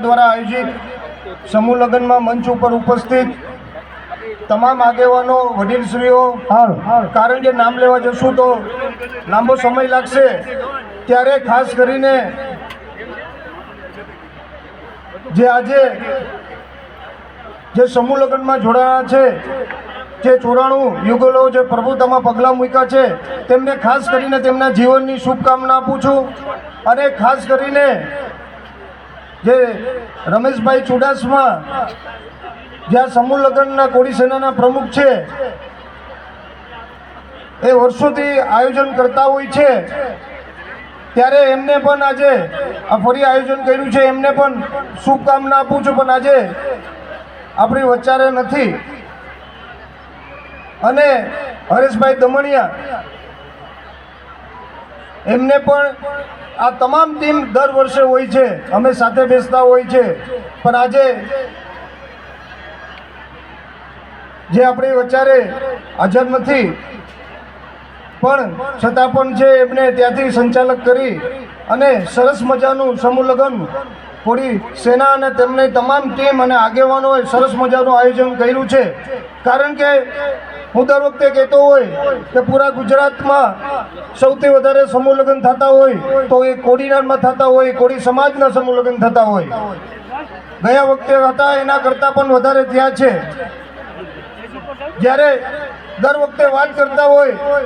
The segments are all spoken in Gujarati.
દ્વારા આયોજિત સમૂહ લગ્નમાં મંચ ઉપર ઉપસ્થિત તમામ આગેવાનો વડીલશ્રીઓ, કારણ કે નામ લેવા જશું તો લાંબો સમય લાગશે, ત્યારે ખાસ કરીને જે આજે જે સમૂહ લગ્નમાં જોડાયા છે, જે 94 યુગલો જે પ્રભુતામાં પગલાં મૂક્યા છે, તેમને ખાસ કરીને તેમના જીવનની શુભકામના આપું છું. અને ખાસ કરીને જે રમેશભાઈ ચુડાસમા જે આ સમૂહ લગ્નના કોળી સેનાના પ્રમુખ છે, એ વર્ષોથી આયોજન કરતા હોય છે, ત્યારે એમને પણ આજે આ ફરી આયોજન કર્યું છે, એમને પણ શુભકામના આપું છું. પણ આજે આપણી વચ્ચારે નથી. અને હરેશભાઈ દમણિયા, એમને પણ આ તમામ ટીમ દર વર્ષે હોય છે, અમે સાથે બેસતા હોય છે, પણ આજે જે આપણી વચ્ચારે હાજર નથી, પણ છતાં પણ છે એમને ત્યાંથી સંચાલક કરી અને સરસ મજાનું સમૂહ લગ્ન કોળી સેના અને તેમની તમામ ટીમ અને આગેવાનોએ સરસ મજાનું આયોજન કર્યું છે. કારણ કે હું દર વખતે કહેતો હોય કે પૂરા ગુજરાતમાં સૌથી વધારે સમૂહ લગ્ન થતા હોય તો એ કોળીનારમાં થતા હોય, કોળી સમાજના સમૂહ લગ્ન થતા હોય. ગયા વખતે હતા એના કરતાં પણ વધારે થયા છે. જ્યારે દર વખતે વાત કરતા હોય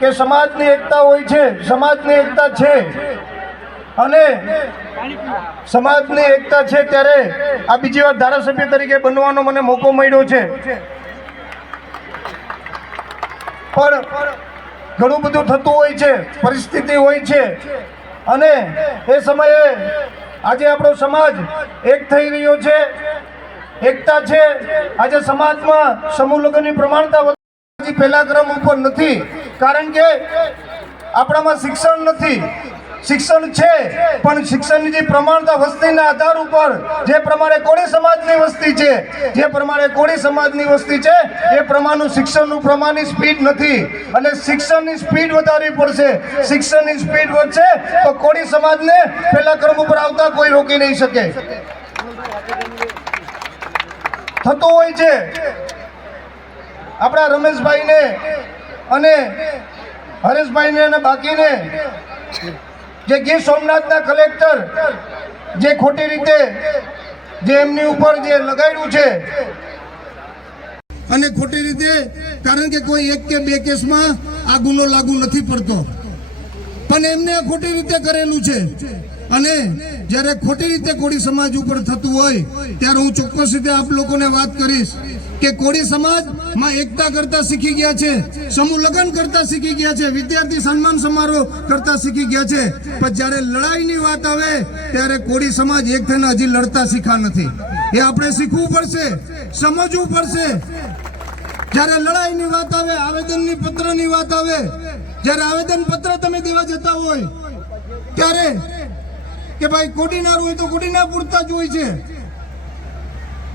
કે સમાજની એકતા હોય છે, સમાજની એકતા છે, અને સમાજની એકતા છે, ત્યારે આ બીજી વાર ધારાસભ્ય તરીકે બનવાનો મને મોકો મળ્યો છે. પણ ઘણું બધું થતું હોય છે, પરિસ્થિતિ હોય છે, અને એ સમયે આજે આપણો સમાજ એક થઈ રહ્યો છે, એકતા છે. આજે સમાજમાં સમૂહ લગ્નની પ્રમાણતા પહેલા ક્રમ ઉપર નથી, કારણ કે આપણામાં શિક્ષણ નથી. શિક્ષણ છે, પણ શિક્ષણની જે પ્રમાણતા વસ્તીના આધાર ઉપર જે પ્રમાણે કોળી સમાજની વસ્તી છે, જે પ્રમાણે કોળી સમાજની વસ્તી છે, એ પ્રમાણનું શિક્ષણનું પ્રમાણની સ્પીડ નથી. અને શિક્ષણની સ્પીડ વધારવી પડશે. શિક્ષણની સ્પીડ વધશે તો કોળી સમાજને પહેલા ક્રમ ઉપર આવતા કોઈ રોકી નહીં શકે. થતું હોય છે આપણા રમેશભાઈને અને હરેશભાઈને અને બાકીને જે ગીર સોમનાથના કલેક્ટર જે ખોટી રીતે જે એમની ઉપર જે લગાડ્યું છે, અને ખોટી રીતે, કારણ કે કોઈ એક કે બે કેસમાં આ ગુનો લાગુ નથી પડતો, પણ એમને ખોટી રીતે કરેલું છે. અને જ્યારે ખોટી રીતે કોળી સમાજ ઉપર થતું હોય ત્યારે હું ચોક્કસ રીતે આપ લોકોને વાત કરીશ કે કોળી સમાજમાં એકતા કરતા શીખી ગયા છે, સમૂહ લગ્ન કરતા શીખી ગયા છે, વિદ્યાર્થી સન્માન સમારોહ કરતા શીખી ગયા છે. પણ જ્યારે લડાઈની વાત આવે ત્યારે કોળી સમાજ એક થઈને હજી લડતા શીખા નથી. એ આપણે શીખવું પડશે, સમજવું પડશે. જ્યારે લડાઈની વાત આવે, આવેદનની પત્રની વાત આવે, જ્યારે આવેદન પત્ર તમે દેવા જતા હોય ત્યારે કે ભાઈ કોડીનાર હોય તો કોડીનાર પૂરતા જ હોય છે,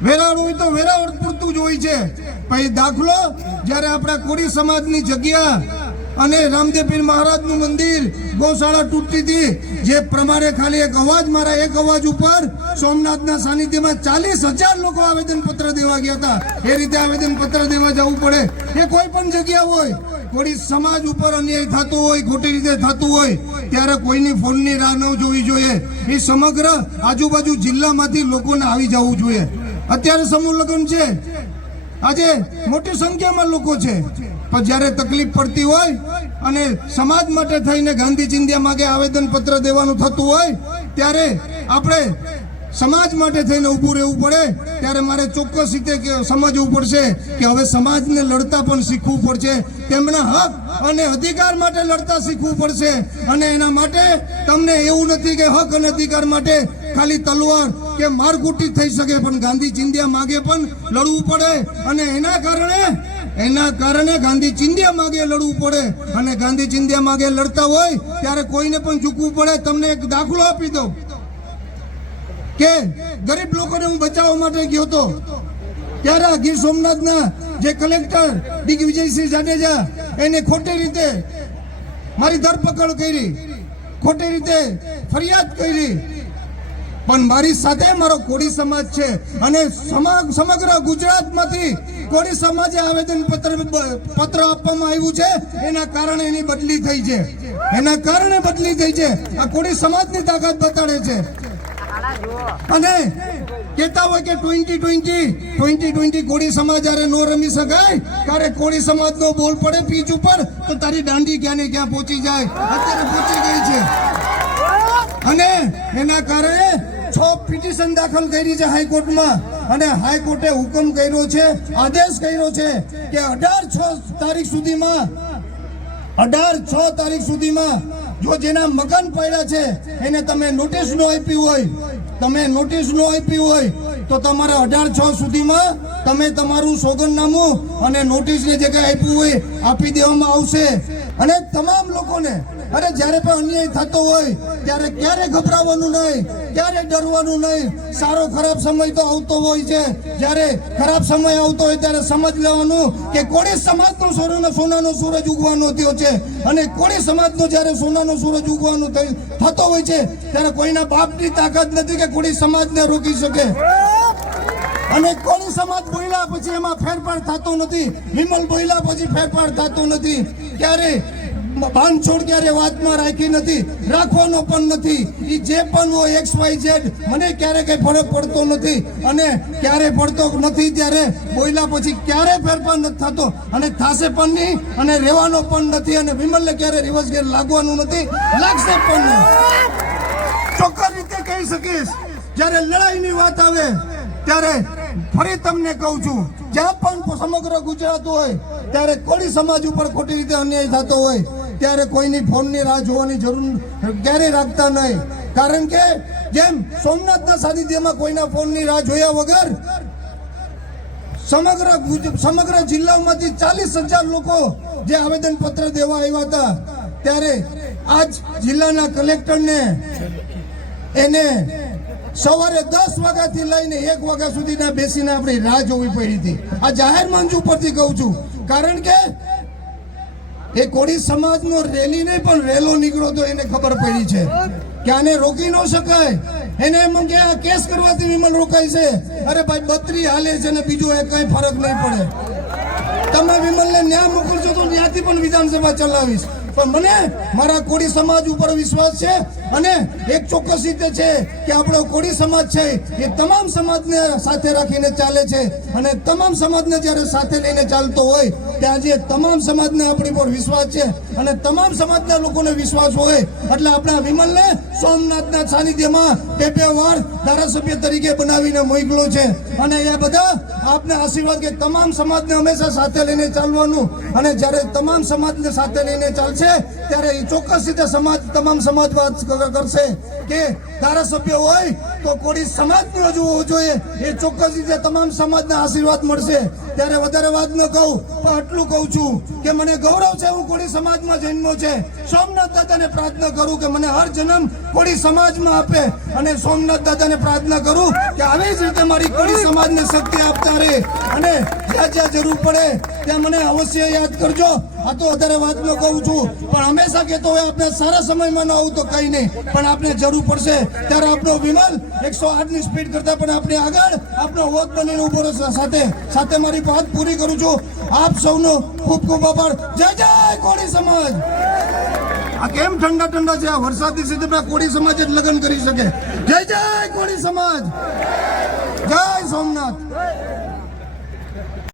વેરાવળ હોય તો વેરાવળ પૂરતું જ હોય છે. ભાઈ દાખલો જ્યારે આપણા કોળી સમાજની જગ્યા અને રામદેવપીર મહારાજનું મંદિર, ગૌશાળા તૂટતી હતી, જે પ્રમાણે ખાલી એક અવાજ, મારા એક અવાજ ઉપર સોમનાથના સાનિધ્યમાં 40,000 લોકો આવેદન પત્ર દેવા ગયા હતા. એ રીતે આવેદન પત્ર દેવા જવું પડે. એ કોઈ પણ જગ્યા હોય, કોળી સમાજ ઉપર અન્યાય થતો હોય, ખોટી રીતે થતું હોય, ત્યારે કોઈની ફોનની રાહ ન જોવી જોઈએ. એ સમગ્ર આજુબાજુ જિલ્લામાંથી લોકોને આવી જવું જોઈએ. અત્યારે સમૂહ લગ્ન છે, આજે મોટી સંખ્યામાં લોકો છે, પણ જ્યારે તકલીફ પડતી હોય અને સમાજ માટે થઈને ગાંધી ચિંધ્યા માગે આવેદન પત્ર દેવાનું થતું હોય ત્યારે આપણે સમાજ માટે થઈને ઊભું રહેવું પડે. ત્યારે મારે ચોક્કસ રીતે સમજવું પડશે કે હવે સમાજને લડતા પણ શીખવું પડશે, તેમના હક અને અધિકાર માટે લડતા શીખવું પડશે. અને એના માટે તમને એવું નથી કે હક અને અધિકાર માટે ખાલી તલવાર કે મારકુટી થઈ શકે, પણ ગાંધી ચિંધ્યા માગે પણ લડવું પડે. અને એના કારણે ગાંધી ચિંધ્યા માગે લડવું પડે. અને ગાંધી ચિંધ્યા માગે લડતા હોય ત્યારે કોઈને પણ ઝૂકવું પડે. તમને એક દાખલો આપી દઉં કે ગરીબ લોકોને હું બચાવવા માટે ગયો હતો, ત્યારે ગીર સોમનાથના જે કલેક્ટર દિગ્વિજયસિંહ જાડેજા, એને ખોટી રીતે મારી ધરપકડ કરી, ખોટી રીતે ફરિયાદ કરી, પણ મારી સાથે મારો કોળી સમાજ છે અને સમગ્ર ગુજરાતમાંથી કોળી સમાજે આવેદન પત્ર આપવામાં આવ્યું છે. એના કારણે એની બદલી થઈ છે, એના કારણે બદલી થઈ છે. આ કોળી સમાજની તાકાત બતાડે છે. અને કહેતા હોય કે 2020 કોળી સમાજ જયારે નો રમી શકાય ત્યારે કોળી સમાજનો બોલ પડે પીચ ઉપર તો તારી દાંડી ક્યાં ને ક્યાં પહોંચી જાય. અત્યારે પહોંચી ગઈ છે અને એના કારણે 6 પિટિશન દાખલ કરી છે હાઈકોર્ટમાં અને હાઈકોર્ટે હુકમ કર્યો છે, આદેશ કર્યો છે કે 18/6 તારીખ સુધીમાં જો જેના મકાન પડ્યા છે એને તમે નોટિસ નો આપી હોય તો તમારે 18/6 સુધીમાં તમે તમારું સોગંદનામું અને નોટિસને જે કંઈ આપ્યું હોય આપી દેવામાં આવશે. અને તમામ લોકોને અરે જ્યારે પણ અન્યાય થતો હોય ત્યારે ક્યારે ગભરાવાનું નહીં, ક્યારે ડરવાનું નહીં. સારો ખરાબ સમય તો આવતો હોય છે, જ્યારે ખરાબ સમય આવતો હોય ત્યારે સમજ લેવાનું કે કોળી સમાજનો સોનાનો સૂરજ ઉગવાનો થયો છે અને કોળી સમાજનો જ્યારે સોનાનો સૂરજ ઉગવાનો થતો હોય છે ત્યારે કોઈના બાપની તાકાત નથી કે કોળી સમાજને રોકી શકે. અને કોળી સમાજ બોલ્યા પછી એમાં ફેરફાર થતો નથી, વિમલ બોલ્યા પછી ફેરફાર થતો નથી. ક્યારે બાંધછોડ ક્યારે વાતમાં રાખી નથી, રાખવાનો પણ નથી. એ જે પણ હોય XYZ મને ક્યારે કઈ ફરક પડતો નથી અને ક્યારે પડતો નથી. ત્યારે બોલ્યા પછી ક્યારે ફેરફાર નથી થતો અને થશે પણ નહીં અને રહેવાનો પણ નથી. અને વિમલને ક્યારે રિવર્સ ગેર લાગવાનું નથી, લાગશે પણ નહીં. ચોક્કસ રીતે કહી શકીશ. જ્યારે લડાઈની વાત આવે ત્યારે ફરી તમને કહું છું, જ્યાં પણ સમગ્ર ગુજરાત હોય ત્યારે કોળી સમાજ ઉપર ખોટી રીતે અન્યાય થતો હોય ત્યારે કોઈની ફોનની રાહ જોવાની જરૂર ક્યારેય રાખતા નહીં. કારણ કે જેમ સોમનાથના સાનિધ્યમાં કોઈના ફોનની રાહ જોયા વગર સમગ્ર જિલ્લામાંથી 40,000 લોકો જે આવેદન પત્ર દેવા આવ્યા હતા ત્યારે આજ જિલ્લાના કલેક્ટરને એને સવારે 10 વાગ્યાથી લઈને 1 વાગ્યા સુધીના બેસીને આપણી રાહ જોવી પડી હતી. આ જાહેર મંચ ઉપરથી કહું છું. કારણ કે એ કોળી સમાજનો રેલી નહીં પણ રેલો નીકળ્યો તો એને ખબર પડી છે કે આને રોકી ન શકાય. એને એમ કે આ કેસ કરવાથી વિમલ રોકાય છે. અરે ભાઈ 32 હાલે છે ને બીજું એ કઈ ફરક નહીં પડે. તમે વિમલને ન્યાય મોકલશો તો ત્યાંથી પણ વિધાનસભા ચલાવીશ. પણ મને મારા કોળી સમાજ ઉપર વિશ્વાસ છે અને એક ચોક્કસ રીતે છે કે આપણો કોળી સમાજ છે એ તમામ સમાજને સાથે રાખીને ચાલે છે અને તમામ સમાજને જ્યારે સાથે લઈને ચાલતો હોય ત્યાં જે તમામ સમાજને આપણી પર વિશ્વાસ છે અને તમામ સમાજના લોકોને વિશ્વાસ હોય એટલે આપણા વિમલને સોમનાથના સાનિધ્યમાં 2 વાર ધારાસભ્ય તરીકે બનાવીને મોકલો છે. અને એ બધા આપને આશીર્વાદ કે તમામ સમાજને હંમેશા સાથે લઈને ચાલવાનું અને જ્યારે તમામ સમાજને સાથે લઈને ચાલશે ત્યારે એ ચોક્કસ રીતે તમામ સમાજ વાત કરશે કે ધારાસભ્ય હોય તો કોળી સમાજને જોવો જોઈએ. એ ચોક્કસ રીતે તમામ સમાજના આશીર્વાદ મળશે. ત્યારે વધારે વાત ન કહું પણ આટલું કહું છું કે મને ગૌરવ છે હું કોળી સમાજમાં જન્મ્યો છે. સોમનાથ દાદાને પ્રાર્થના કરું કે મને હર જન્મ કોળી સમાજમાં આપે અને સોમનાથ દાદાને પ્રાર્થના કરું કે આવી જ રીતે મારી કોળી સમાજને શક્તિ આપતા રહે અને જ્યાં જરૂર પડે ત્યાં મને અવશ્ય યાદ કરજો. આ તો વધારે વાત ન કહું છું પણ હંમેશા કહેતો હોય આપણે સારા સમયમાં ન આવું તો કંઈ નહીં પણ આપણે જરૂર પડશે ત્યારે આપણો વિમલ 108ની સ્પીડ કરતા પણ આપણે આગળ આપણો હોત બનીને ઉભો રહેશે. સાથે મારી વાત પૂરી કરું છું. આપ સૌનો ખૂબ ખૂબ આભાર. જય જય કોળી સમાજ. આ કેમ ઠંડા છે? આ વરસાદની સિઝનમાં કોળી સમાજ જ લગ્ન કરી શકે. જય જય કોળી સમાજ. જય સોમનાથ.